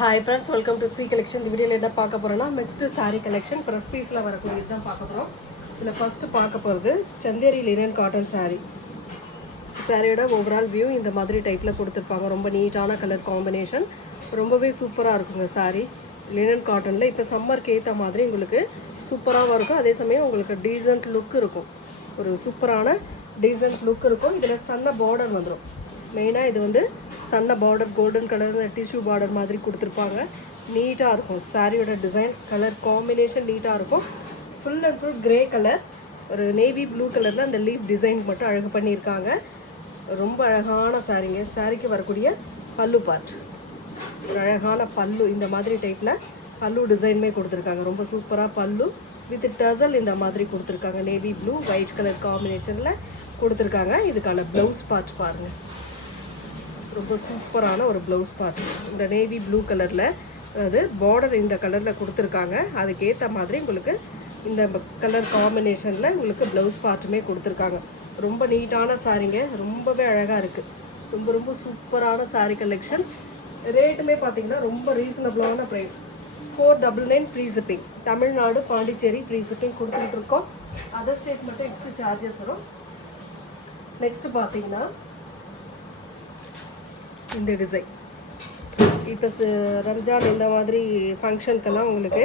Hi friends, welcome to C collection. இந்த வீடியோல என்ன பார்க்க போறோம்னா mixed saree collection first pieceல வரக்கூடியது தான் பார்க்க போறோம். இதுல first பார்க்க போறது சந்தேரி linen cotton saree. சாரியோட ஓவரால் வியூ இந்த மாதிரி டைப்ல கொடுத்திருப்பாங்க. ரொம்ப நீட்டான கலர் காம்பினேஷன். ரொம்பவே சூப்பரா இருக்குங்க saree. லினன் காட்டன்ல இப்போ சம்மருக்கு ஏத்த மாதிரி உங்களுக்கு சூப்பராக இருக்கும். அதே சமயம் உங்களுக்கு டீசன்ட் லுக் இருக்கும். ஒரு சூப்பரான டீசன்ட் லுக் இருக்கும். இதுல சன்ன பார்டர் வந்துரும். மெயினா இது வந்து சன்ன border golden colour tissue border மாதிரி கொடுத்துருப்பாங்க. நீட்டாக இருக்கும் சாரியோட டிசைன் கலர் காம்பினேஷன் நீட்டாக இருக்கும். Full and full grey colour ஒரு நேவி ப்ளூ கலரில் அந்த லீஃப் டிசைன் மட்டும் அழகு பண்ணியிருக்காங்க. ரொம்ப அழகான சாரீங்க. சாரிக்கு வரக்கூடிய பல்லு பார்ட் ஒரு அழகான பல்லு இந்த மாதிரி டைப்பில் பல்லு டிசைனுமே கொடுத்துருக்காங்க. ரொம்ப சூப்பராக பல்லு வித் டசல் இந்த மாதிரி கொடுத்துருக்காங்க. நேவி ப்ளூ ஒயிட் கலர் காம்பினேஷனில் கொடுத்துருக்காங்க. இதுக்கான ப்ளவுஸ் பார்ட் பாருங்கள். ரொம்ப சூப்பரான ஒரு ப்ளவுஸ் பார்ட் இந்த நேவி ப்ளூ கலரில் அதாவது பார்டர் இந்த கலரில் கொடுத்துருக்காங்க. அதுக்கேற்ற மாதிரி உங்களுக்கு இந்த கலர் காம்பினேஷனில் உங்களுக்கு ப்ளவுஸ் பார்ட்டுமே கொடுத்துருக்காங்க. ரொம்ப நீட்டான சாரீங்க. ரொம்பவே அழகாக இருக்குது. ரொம்ப ரொம்ப சூப்பரான சாரீ கலெக்ஷன். ரேட்டுமே பார்த்தீங்கன்னா ரொம்ப ரீசனபிளான price. 499 free shipping. Tamil Nadu Pondicherry free shipping கொடுத்துட்ருக்கோம். அதர் ஸ்டேட் மட்டும் எக்ஸ்ட்ரா சார்ஜஸ் வரும். நெக்ஸ்ட்டு பார்த்தீங்கன்னா இந்த டிசைன் இப்போ ரம்ஜான் இந்த மாதிரி ஃபங்க்ஷனுக்கெல்லாம் உங்களுக்கு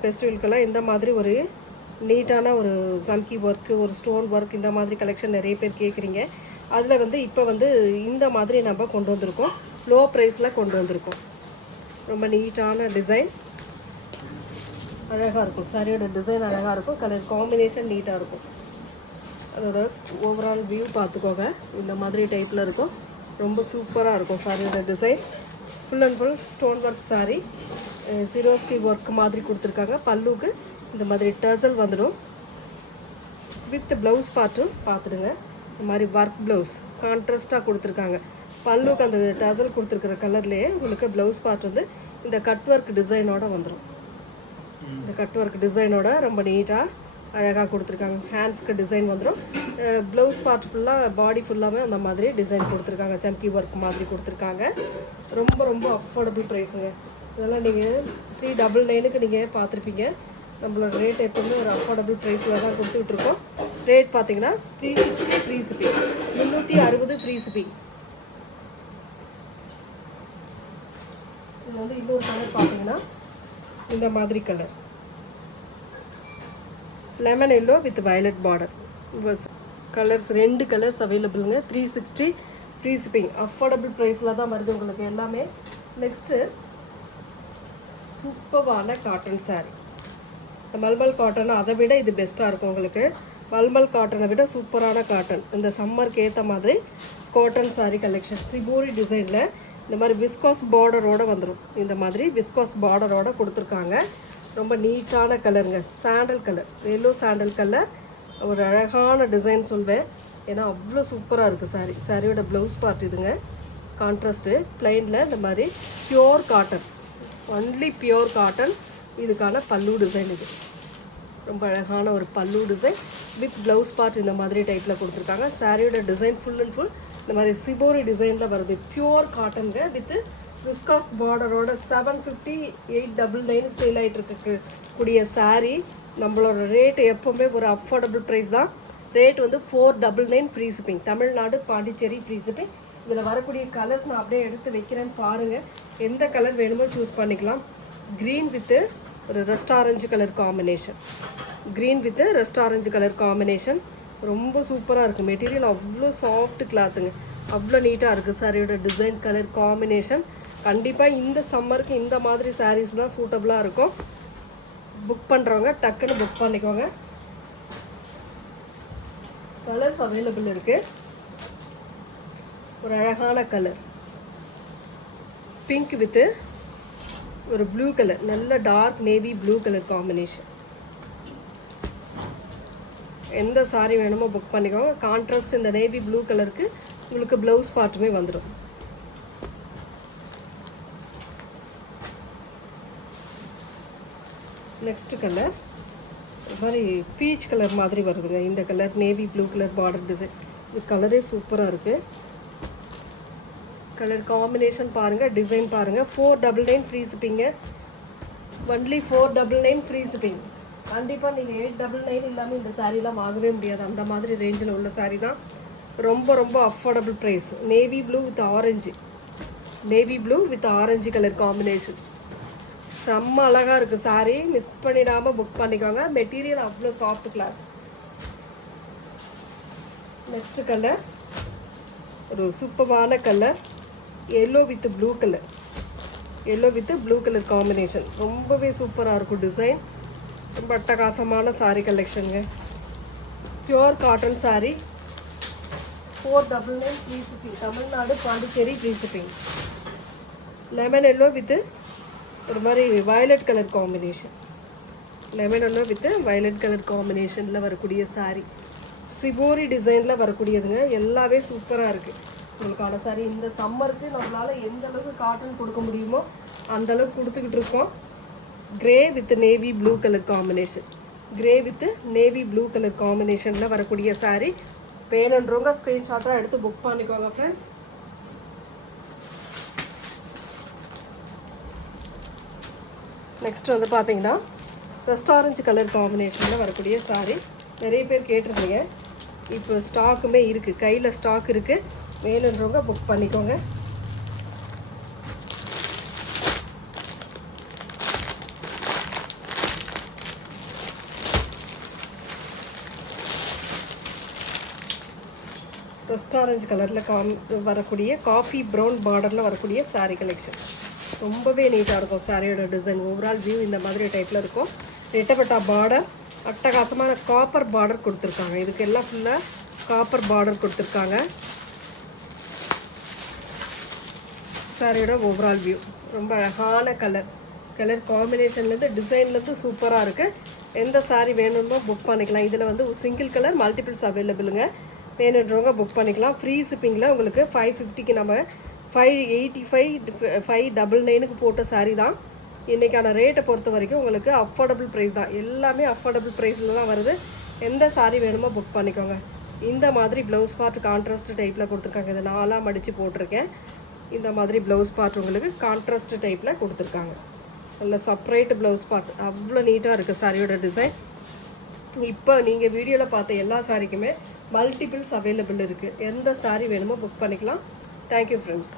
ஃபெஸ்டிவலுக்கெல்லாம் இந்த மாதிரி ஒரு நீட்டான ஒரு சம்கி ஒர்க்கு ஒரு ஸ்டோன் ஒர்க் இந்த மாதிரி கலெக்ஷன் நிறைய பேர் கேட்குறீங்க. அதில் வந்து இப்போ வந்து இந்த மாதிரி நம்ம கொண்டு வந்திருக்கோம். லோ ப்ரைஸில் கொண்டு வந்திருக்கோம். ரொம்ப நீட்டான டிசைன் அழகாக இருக்கும். சாரியோட டிசைன் அழகாக இருக்கும். கலர் காம்பினேஷன் நீட்டாக இருக்கும். அதோட ஓவரால் வியூ பார்த்துக்கோங்க. இந்த மாதிரி டைப்பில் இருக்கும். ரொம்ப சூப்பராக இருக்கும் சாரியோட design. Full and full stone work sari. Swarovski work மாதிரி கொடுத்துருக்காங்க. பல்லுக்கு இந்த மாதிரி டசல் வந்துடும். வித் ப்ளவுஸ் பார்ட்டும் பார்த்துடுங்க. இந்த மாதிரி ஒர்க் ப்ளவுஸ் கான்ட்ராஸ்ட்டாக கொடுத்துருக்காங்க. பல்லுக்கு அந்த டசல் கொடுத்துருக்குற கலர்லேயே உங்களுக்கு ப்ளவுஸ் பார்ட் வந்து இந்த கட் ஒர்க் டிசைனோட வந்துடும். இந்த கட் ஒர்க் டிசைனோட ரொம்ப நீட்டாக அழகாக கொடுத்துருக்காங்க. ஹேண்ட்ஸ்க்கு டிசைன் வந்துடும். ப்ளவுஸ் பார்ட் ஃபுல்லாக பாடி ஃபுல்லாகவே அந்த மாதிரி டிசைன் கொடுத்துருக்காங்க. சம்கி ஒர்க் மாதிரி கொடுத்துருக்காங்க. ரொம்ப ரொம்ப அஃபோர்டபுள் ப்ரைஸுங்க. இதெல்லாம் நீங்கள் 399க்கு நீங்கள் பார்த்துருப்பீங்க. நம்மளோட ரேட் எப்போவுமே ஒரு அஃபோர்டபுள் ப்ரைஸில் தான் கொடுத்துட்ருக்கோம். ரேட் பார்த்தீங்கன்னா 360 ஃப்ரீ ஷிப்பிங். 360 free shipping. இது வந்து இன்னொரு கலர் பார்த்தீங்கன்னா இந்த மாதிரி colour lemon yellow with violet border. Colours 2 colours அவைலபிளுங்க. 360 ஃப்ரீ ஷிப்பிங். அஃபோர்டபுள் ப்ரைஸில் தான் வருது உங்களுக்கு எல்லாமே. நெக்ஸ்ட்டு சூப்பரான காட்டன் சாரீ. இந்த மல்மல் காட்டன் அதை விட இது பெஸ்ட்டாக இருக்கும் உங்களுக்கு. மல்மல் காட்டனை விட சூப்பரான காட்டன். இந்த சம்மருக்கு ஏற்ற மாதிரி காட்டன் சாரீ கலெக்ஷன். சிபோரி டிசைனில் இந்த மாதிரி விஸ்காஸ் பார்டரோடு வந்துடும். இந்த மாதிரி விஸ்காஸ் பார்டரோடு கொடுத்துருக்காங்க. ரொம்ப நீட்டான கலருங்க. Sandal colour, yellow sandal colour. ஒரு அழகான டிசைன் சொல்வேன். ஏன்னா அவ்வளோ சூப்பராக இருக்குது சாரீ. சாரியோட ப்ளவுஸ் பார்ட் இதுங்க. கான்ட்ராஸ்ட்டு பிளைனில் இந்த மாதிரி pure cotton, only pure cotton. இதுக்கான பல்லு டிசைன் இது. ரொம்ப அழகான ஒரு பல்லு டிசைன் வித் ப்ளவுஸ் பார்ட் இந்த மாதிரி டைப்பில் கொடுத்துருக்காங்க. சாரியோட டிசைன் ஃபுல் அண்ட் ஃபுல் இந்த மாதிரி சிபோரி டிசைனில் வருது. பியோர் காட்டனுங்க வித்து விஸ்காஸ் பார்டரோட 750 899 சேல் ஆகிட்டு இருக்கு கூடிய சாரீ. நம்மளோட ரேட் எப்போவுமே ஒரு அஃபோர்டபுள் ப்ரைஸ் தான். ரேட் வந்து 499 free shipping. Tamil Nadu Pondicherry free shipping. இதில் வரக்கூடிய கலர்ஸ் நான் அப்படியே எடுத்து வைக்கிறேன்னு பாருங்கள். எந்த கலர் வேணுமோ சூஸ் பண்ணிக்கலாம். க்ரீன் வித்து ஒரு rest orange colour combination. Green with rest orange colour combination. ரொம்ப சூப்பராக இருக்குது. மெட்டீரியல் அவ்வளோ சாஃப்ட் கிளாத்துங்க. அவ்வளோ நீட்டாக இருக்குது. சாரியோட டிசைன் கலர் காம்பினேஷன். கண்டிப்பாக இந்த சம்மருக்கு இந்த மாதிரி சாரீஸ் தான் சூட்டபுளாக இருக்கும். புக் பண்ணுறவங்க டக்குன்னு புக் பண்ணிக்கோங்க. கலர்ஸ் அவைலபிள் இருக்குது. ஒரு அழகான கலர் பிங்க் வித்து ஒரு ப்ளூ கலர், நல்ல dark navy blue colour combination. எந்த சாரீ வேணுமோ புக் பண்ணிக்கோங்க. கான்ட்ராஸ்ட் இந்த நேவி ப்ளூ கலருக்கு உங்களுக்கு ப்ளவுஸ் பார்ட்டுமே வந்துடும். நெக்ஸ்ட் கலர் ஒரு மாதிரி பீச் கலர் மாதிரி வருதுங்க. இந்த colour navy blue colour border design. இது கலரே சூப்பராக இருக்குது. கலர் காம்பினேஷன் பாருங்கள், டிசைன் பாருங்கள். 499 free shipping. Only 499 free shipping. கண்டிப்பாக நீங்கள் 899 இல்லாமல் இந்த சாரீலாம் வாங்கவே முடியாது. அந்த மாதிரி ரேஞ்சில் உள்ள சாரீ தான். ரொம்ப ரொம்ப affordable price. Navy blue with orange, navy blue with orange colour combination. செம்ம அழகாக இருக்குது சாரீ. மிஸ் பண்ணிடாமல் புக் பண்ணிக்கோங்க. மெட்டீரியல் அவ்வளோ சாஃப்ட் கிளாத். நெக்ஸ்ட் கலர் ஒரு சூப்பரான colour, yellow with blue colour. Yellow with blue colour combination ரொம்பவே சூப்பராக இருக்கும். டிசைன் ரொம்ப அட்டகாசமான சாரீ கலெக்ஷனுங்க. Pure cotton sari. 499 free shipping. Tamil Nadu, Pondicherry free shipping. Lemon yellow with ஒரு மாதிரி violet colour combination. Lemon yellow with violet colour காம்பினேஷனில் வரக்கூடிய சாரீ. சிபோரி டிசைனில் வரக்கூடியதுங்க. எல்லாமே சூப்பராக இருக்குது. உங்களுக்கான சாரீ இந்த சம்மருக்கு நம்மளால் எந்த அளவுக்கு காட்டன் கொடுக்க முடியுமோ அந்தளவுக்கு கொடுத்துக்கிட்டு இருக்கோம். Grey with navy blue colour combination. Grey with navy blue colour காம்பினேஷனில் வரக்கூடிய சாரீ. வேணுன்றவங்க ஸ்க்ரீன்ஷாட்டாக எடுத்து புக் பண்ணிக்கோங்க ஃப்ரெண்ட்ஸ். நெக்ஸ்ட் வந்து பார்த்தீங்கன்னா ரெஸ்ட் ஆரஞ்சு கலர் காம்பினேஷனில் வரக்கூடிய சாரீ. நிறைய பேர் கேட்டிருந்தீங்க. இப்போ ஸ்டாக்குமே இருக்குது, கையில் ஸ்டாக் இருக்குது. வேணுன்றவங்க புக் பண்ணிக்கோங்க. ரெஸ்ட் ஆரஞ்சு கலரில் வரக்கூடிய காஃபி ப்ரௌன் பார்டரில் வரக்கூடிய சாரீ கலெக்ஷன். ரொம்பவே நீட்டாக இருக்கும் சாரியோட டிசைன். ஓவரால் வியூ இந்த மாதிரி டைப்பில் இருக்கும். ரெட்டப்பட்டா பார்டர், அட்டகாசமான காப்பர் பார்டர் கொடுத்துருக்காங்க. இதுக்கு எல்லாம் ஃபுல்லாக காப்பர் பார்டர் கொடுத்துருக்காங்க. சாரியோட ஓவரால் வியூ ரொம்ப அழகான கலர் காம்பினேஷன்லேருந்து டிசைன்லேருந்து சூப்பராக இருக்குது. எந்த சாரீ வேணுமோ புக் பண்ணிக்கலாம். இதில் வந்து சிங்கிள் கலர் மல்டிபிள்ஸ் அவைலபிளுங்க. வேணுன்றவங்க புக் பண்ணிக்கலாம். ஃப்ரீ ஷிப்பிங்கில் உங்களுக்கு 550க்கு நம்ம 585 599க்கு போட்ட சாரீ தான். இன்றைக்கான ரேட்டை பொறுத்த வரைக்கும் உங்களுக்கு அஃபோர்டபுள் ப்ரைஸ் தான். எல்லாமே அஃபோர்டபுள் ப்ரைஸில் தான் வருது. எந்த சாரீ வேணுமோ புக் பண்ணிக்கோங்க. இந்த மாதிரி ப்ளவுஸ் பார்ட் கான்ட்ராஸ்ட் டைப்பில் கொடுத்துருக்காங்க. இதை 4ஆக மடித்து போட்டிருக்கேன். இந்த மாதிரி ப்ளவுஸ் பார்ட் உங்களுக்கு கான்ட்ராஸ்ட் டைப்பில் கொடுத்துருக்காங்க. நல்ல செப்பரேட் ப்ளவுஸ் பார்ட். அவ்வளோ நீட்டாக இருக்குது சாரியோட டிசைன். இப்போ நீங்கள் வீடியோவில் பார்த்த எல்லா சாரிக்குமே மல்டிபிள்ஸ் அவைலபிள் இருக்குது. எந்த சாரீ வேணுமோ புக் பண்ணிக்கலாம். Thank you friends.